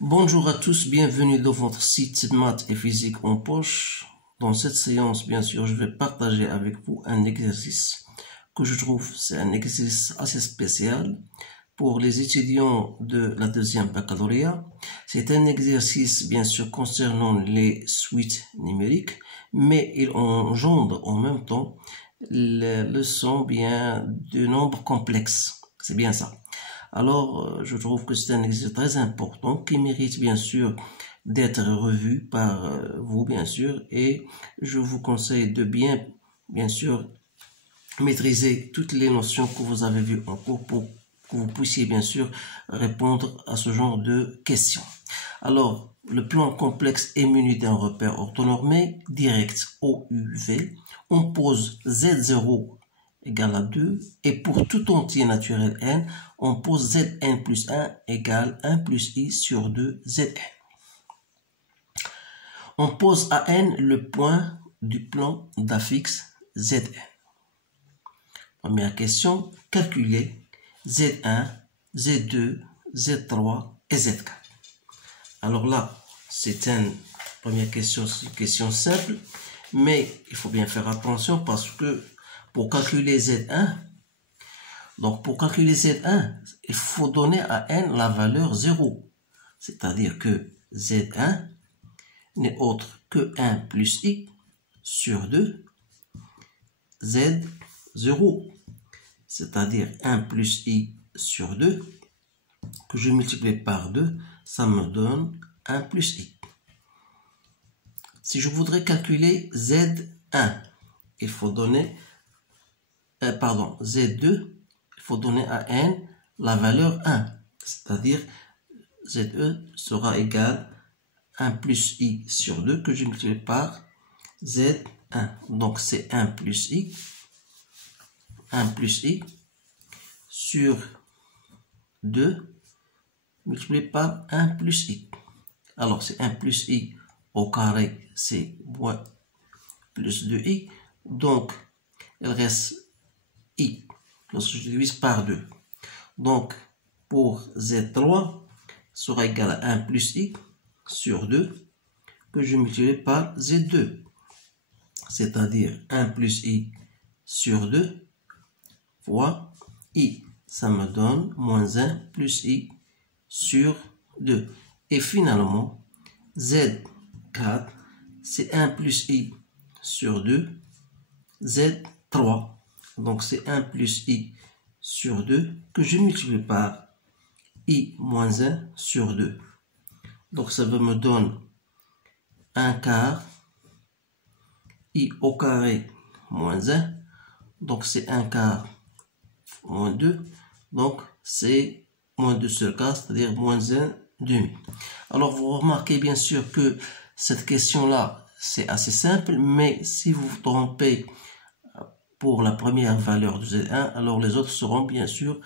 Bonjour à tous, bienvenue dans votre site Maths et Physique en poche. Dans cette séance, bien sûr, je vais partager avec vous un exercice que je trouve c'est un exercice assez spécial pour les étudiants de la deuxième baccalauréat. C'est un exercice, bien sûr, concernant les suites numériques, mais il engendre en même temps les leçons bien de nombres complexes. C'est bien ça. Alors, je trouve que c'est un exercice très important qui mérite bien sûr d'être revu par vous, bien sûr, et je vous conseille de bien sûr, maîtriser toutes les notions que vous avez vues en cours pour que vous puissiez, bien sûr, répondre à ce genre de questions. Alors, le plan complexe est muni d'un repère orthonormé direct OUV. On pose Z0 égale à 2, et pour tout entier naturel n, on pose Zn plus 1 égale 1 plus i sur 2 Zn. On pose à n le point du plan d'affixe Zn. Première question, calculer Z1, Z2, Z3 et Z4. Alors là, c'est une première question, c'est une question simple, mais il faut bien faire attention parce que pour calculer Z1, donc pour calculer Z1, il faut donner à n la valeur 0. C'est-à-dire que Z1 n'est autre que 1 plus i sur 2 Z0. C'est-à-dire 1 plus i sur 2 que je multiplie par 2, ça me donne 1 plus i. Si je voudrais calculer Z1, il faut donner, Z2, il faut donner à n la valeur 1, c'est-à-dire ZE sera égal à 1 plus i sur 2 que je multiplie par Z1. Donc c'est 1 plus i sur 2 multiplié par 1 plus i. Alors c'est 1 plus i au carré, c'est moins plus 2i. Donc il reste i lorsque je divise par 2. Donc pour Z3 sera égal à 1 plus i sur 2 que je multiplie par Z2. C'est-à-dire 1 plus i sur 2 fois i. Ça me donne moins 1 plus i sur 2. Et finalement, Z4, c'est 1 plus i sur 2, Z3. Donc c'est 1 plus i sur 2 que je multiplie par i moins 1 sur 2. Donc ça me donne 1 quart i au carré moins 1. Donc c'est 1 quart moins 2. Donc c'est moins 2 sur 4, c'est-à-dire moins 1 demi. Alors vous remarquez bien sûr que cette question-là, c'est assez simple, mais si vous vous trompez pour la première valeur de Z1, alors les autres seront bien sûr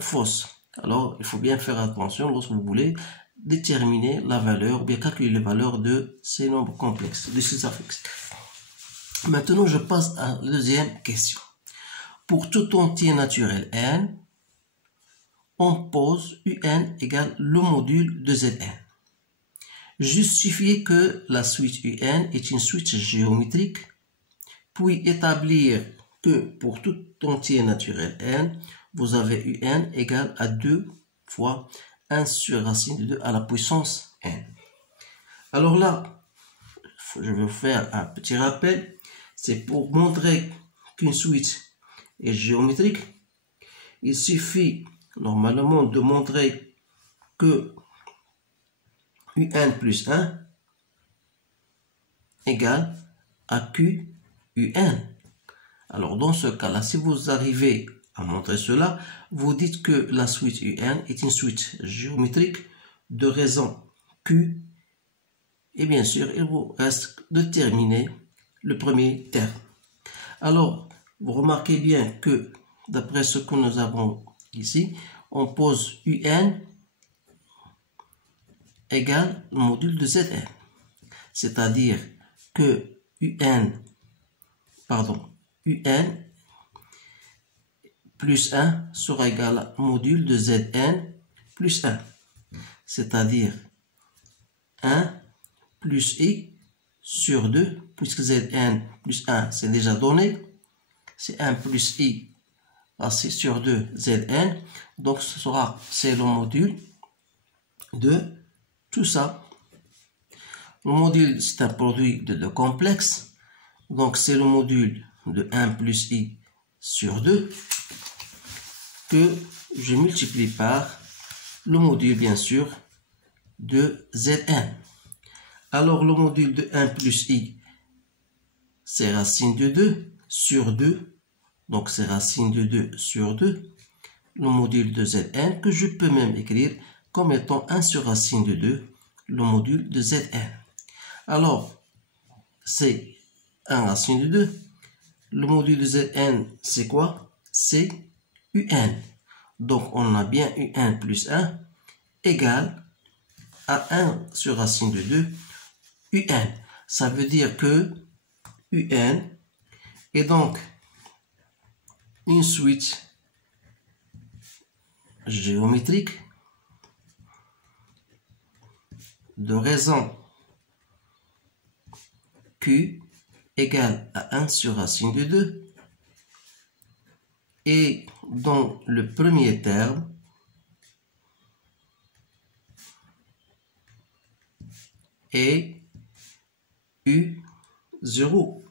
fausses. Alors il faut bien faire attention lorsque vous voulez déterminer la valeur, ou bien calculer les valeurs de ces nombres complexes, de ces affixes. Maintenant, je passe à la deuxième question. Pour tout entier naturel n, on pose un égale le module de Zn. Justifiez que la suite un est une suite géométrique, puis établir que pour tout entier naturel n, vous avez un égale à 2 fois 1 sur racine de 2 à la puissance n. Alors là, je vais vous faire un petit rappel. C'est pour montrer qu'une suite est géométrique. Il suffit normalement de montrer que un plus 1 égale à q un. Alors dans ce cas-là, si vous arrivez à montrer cela, vous dites que la suite un est une suite géométrique de raison q, et bien sûr il vous reste de terminer le premier terme. Alors vous remarquez bien que d'après ce que nous avons ici, on pose un égale le module de Zn. C'est-à-dire que un plus 1 sera égal au module de Zn plus 1. c'est-à-dire 1 plus i sur 2, puisque Zn plus 1, c'est déjà donné. C'est 1 plus i passé sur 2 Zn. Donc, c'est le module de tout ça. Le module, c'est un produit de deux complexes. Donc, c'est le module de 1 plus i sur 2 que je multiplie par le module, bien sûr, de Zn. Alors, le module de 1 plus i, c'est racine de 2 sur 2. Donc, c'est racine de 2 sur 2. Le module de Zn, que je peux même écrire comme étant 1 sur racine de 2, le module de Zn. Alors, c'est 1 racine de 2. Le module de Zn, c'est quoi? C'est un. Donc, on a bien un plus 1 égale à 1 sur racine de 2, un. Ça veut dire que un est donc une suite géométrique de raison Q égale à 1 sur racine de 2 et dans le premier terme est U0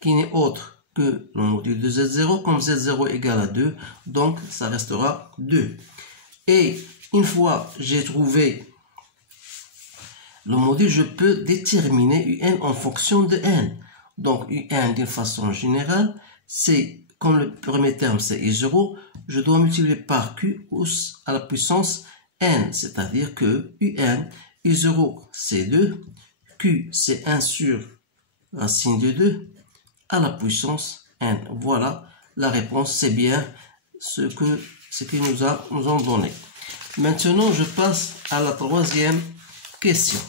qui n'est autre que le module de Z0 comme Z0 égale à 2, donc ça restera 2. Et une fois j'ai trouvé le module, je peux déterminer un en fonction de n. Donc un d'une façon générale, c'est comme le premier terme c'est I0, je dois multiplier par Q à la puissance n, c'est-à-dire que un, I0 c'est 2, Q c'est 1 sur racine de 2 à la puissance n. Voilà la réponse, c'est bien ce qu'ils nous ont donné. Maintenant, je passe à la troisième question.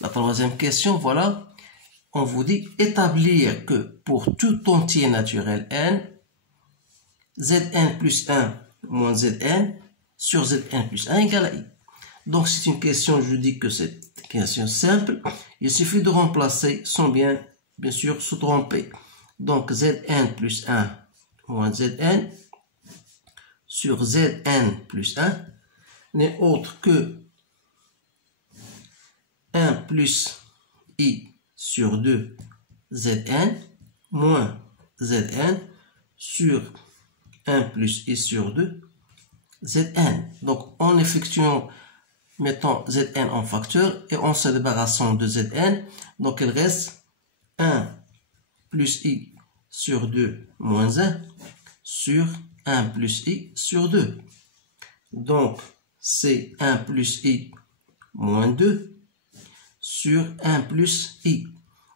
La troisième question, voilà, on vous dit établir que pour tout entier naturel n, Zn plus 1 moins Zn sur Zn plus 1 égale à i. Donc, c'est une question, je dis que c'est une question simple. Il suffit de remplacer sans bien sûr, se tromper. Donc, Zn plus 1 moins Zn sur Zn plus 1 n'est autre que 1 plus i sur 2 Zn moins Zn sur 1 plus i sur 2 Zn. Donc, en effectuant, mettons Zn en facteur et en se débarrassant de Zn, donc il reste 1 plus i sur 2 moins 1 sur 1 plus i sur 2. Donc, c'est 1 plus i moins 2 sur 1 plus i.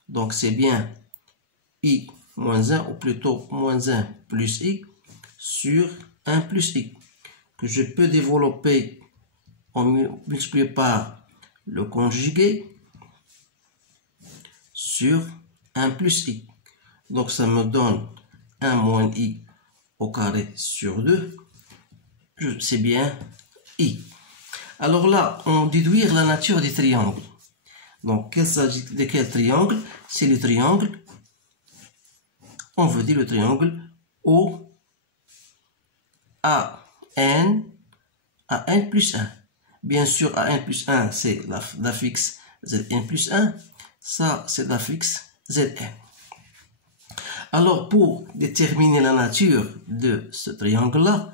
Donc, c'est bien i moins 1, ou plutôt moins 1 plus i sur 1 plus i, que je peux développer en multipliant par le conjugué sur 1 plus i. Donc, ça me donne 1 moins i au carré sur 2. C'est bien i. Alors là, on déduit la nature des triangles. Donc, il s'agit de quel triangle? C'est le triangle, on veut dire le triangle OAN plus 1. Bien sûr, AN plus 1, c'est la fixe Zn plus 1. Ça, c'est la fixe Zn. Alors, pour déterminer la nature de ce triangle-là,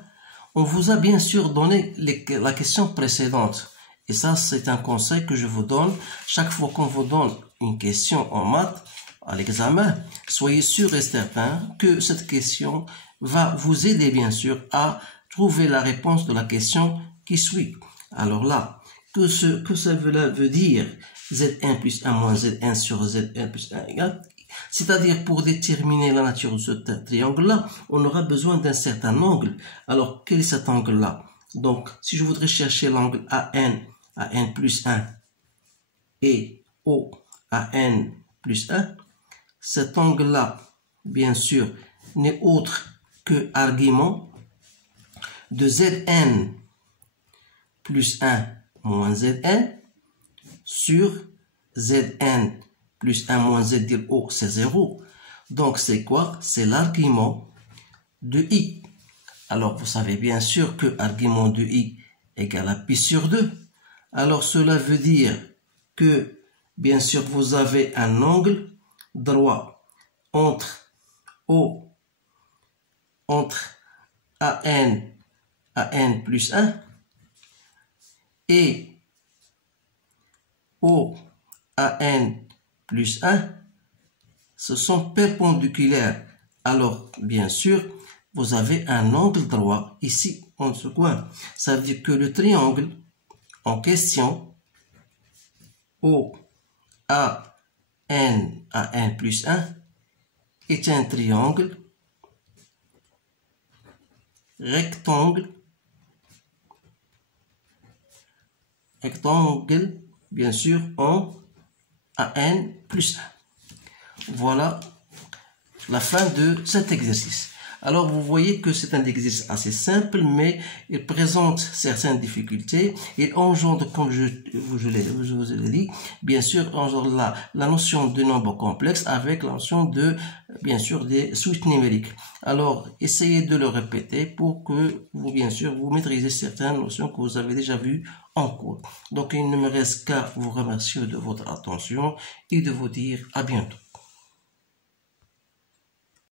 on vous a bien sûr donné la question précédente. Et ça, c'est un conseil que je vous donne. Chaque fois qu'on vous donne une question en maths à l'examen, soyez sûr et certain que cette question va vous aider bien sûr à trouver la réponse de la question qui suit. Alors là, que ça veut dire Zn plus 1 moins Zn sur Zn plus 1 égale, c'est-à-dire pour déterminer la nature de ce triangle-là, on aura besoin d'un certain angle. Alors, quel est cet angle-là? Donc, si je voudrais chercher l'angle AN plus 1 et OAN plus 1, cet angle-là, bien sûr, n'est autre que argument de Zn plus 1 moins Zn sur Zn plus 1 moins Z dire O, c'est 0. Donc, c'est quoi? C'est l'argument de I. Alors, vous savez bien sûr que argument de I égale à pi sur 2. Alors, cela veut dire que, bien sûr, vous avez un angle droit entre AN plus 1 et OAN plus 1, ce sont perpendiculaires. Alors, bien sûr, vous avez un angle droit ici en ce coin. Ça veut dire que le triangle en question, OAN plus 1, est un triangle rectangle, bien sûr, en AN plus 1. Voilà la fin de cet exercice. Alors, vous voyez que c'est un exercice assez simple, mais il présente certaines difficultés. Il engendre, comme je vous l'ai dit, bien sûr, engendre la notion de nombre complexe avec la notion de, bien sûr, des suites numériques. Alors, essayez de le répéter pour que vous, bien sûr, vous maîtrisez certaines notions que vous avez déjà vues en cours. Donc, il ne me reste qu'à vous remercier de votre attention et de vous dire à bientôt.